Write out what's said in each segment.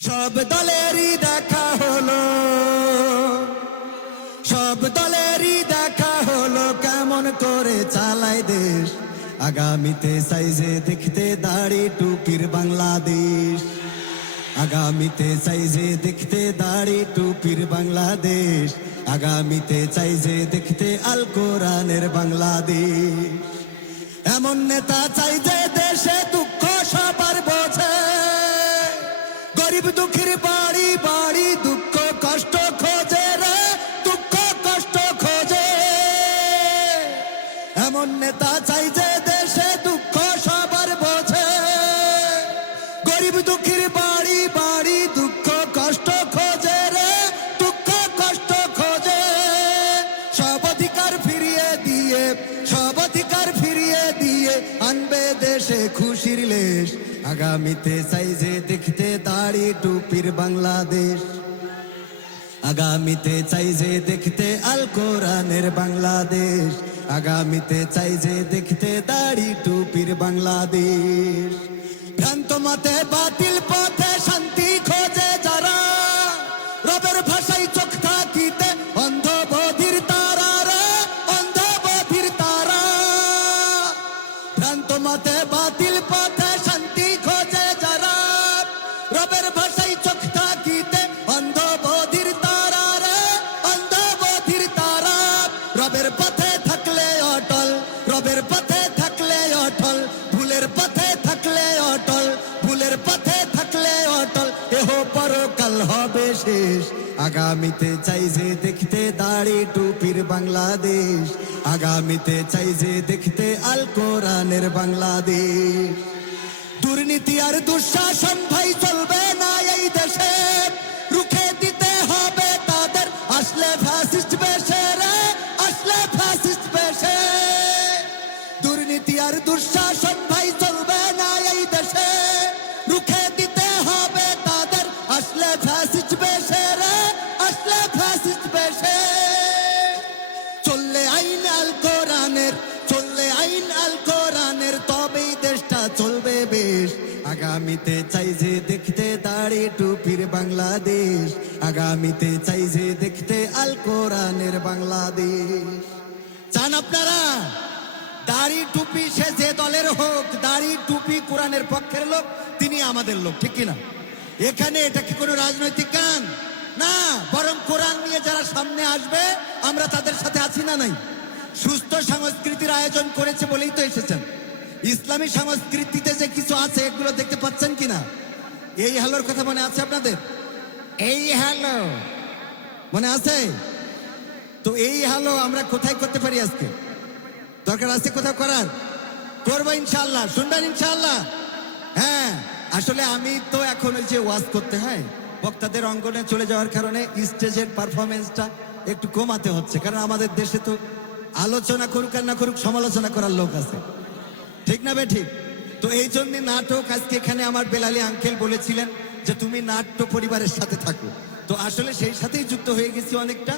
সব দলেরই দেখা হলো। সব দলেরই দেখা হলো কেমন করে চালায় দেশ। আগামীতে সাইজে দেখতে দাড়ি টুপির বাংলাদেশ। আগামীতে চাইজে দেখতে দাড়ি টুপির বাংলাদেশ। আগামীতে চাইজে দেখতে আল কোরআনের বাংলাদেশ। এমন নেতা চাই যে দেশে দুঃখ গরিব দুঃখীর বাড়ি বাড়ি দুঃখ, কষ্ট খোঁজে রে, দুঃখ, কষ্ট খোঁজে। এমন নেতা চাই যে দেশে দুঃখ সবার বোঝে। গরিব দুঃখীর বাড়ি বাড়ি দুঃখ, কষ্ট খোঁজে রে, দুঃখ, কষ্ট খোঁজে। সব অধিকার ফিরিয়ে দিয়ে, সব অধিকার আগামীতে চাইছে দেখতে দাড়ি টুপির বাংলাদেশ। আগামীতে চাই যে দেখতে আল কোরআনের বাংলাদেশ। আগামীতে চাই যে দেখতে দাড়ি টুপির বাংলাদেশ। ভ্রান্ত মতে বাতিল পথে শান্তি রবের পথে থাকলে অটল ভুলের পথে থাকলে অটল ভুলের পথে থাকলে অটল। এহ পরকাল হবে শেষ। আগামীতে চাই যে দেখতে দাড়ি টুপির বাংলাদেশ। আগামীতে চাই যে দেখতে আল কোরআনের বাংলাদেশ। দুর্নীতি আর দুঃশাসন ভাই চলবে ফ্যাসিস্ট বেশে রে, আসলে ফ্যাসিস্ট বেশে। চললে আইন আল কোরআনের, চললে আইন আল কোরআনের, তবেই দেশটা চলবে বেশ। আগামীতে চাই যে দেখতে দাড়ি টুপির বাংলাদেশ। আগামীতে চাই যে দেখতে আল কোরআনের বাংলাদেশ। চান আপনারা? দাড়ি টুপি সে যে দলের হোক, দাড়ি টুপি কোরআনের পক্ষের লোক, তিনি আমাদের লোক, ঠিক কিনা? এখানে এটা কি কোনো রাজনৈতিক গান? না বরং কোরআন নিয়ে যারা সামনে আসবে আমরা তাদের সাথে আছি না নাই? সুস্থ সংস্কৃতির আয়োজন করেছে বলেই তো এসেছেন। ইসলামী সংস্কৃতিতে যে কিছু আছে এগুলো দেখতে পাচ্ছেন কিনা? এই হ্যালোর কথা মনে আছে আপনাদের? এই হ্যালো। মনে আছে? তো এই হ্যালো আমরা কোথায় করতে পারি আজকে? দরকার আছে কোথাও করার? করব ইনশাল্লাহ শুনবেন ইনশাল্লাহ হ্যাঁ। আসলে আমি তো এখন ওই যে ওয়াজ করতে, হয়, বক্তাদের অঙ্গনে চলে যাওয়ার কারণে স্টেজের পারফরমেন্সটা একটু কমাতে হচ্ছে। কারণ আমাদের দেশে তো আলোচনা করুক আর না করুক, সমালোচনা করার লোক আছে। ঠিক না বে, ঠিক? তো এই জন্য নাটক, আজকে এখানে আমার বেলালি আঙ্কেল বলেছিলেন যে তুমি নাট্য পরিবারের সাথে থাকো। তো আসলে সেই সাথেই যুক্ত হয়ে গেছি অনেকটা।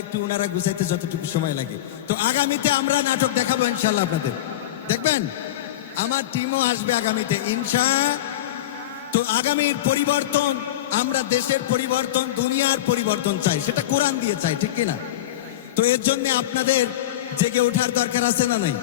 একটু ওনারা গুছাইতে যতটুকু সময় লাগে। তো আগামীতে আমরা নাটক দেখাবো ইনশাল্লাহ আপনাদের। দেখবেন? আমার টিমও আসবে আগামীতে, ইনশা। তো আগামীর পরিবর্তন, আমরা দেশের পরিবর্তন, দুনিয়ার পরিবর্তন চাই। সেটা কোরআন দিয়ে চাই, ঠিক কিনা? তো এর জন্য আপনাদের জেগে ওঠার দরকার আছে না নাই?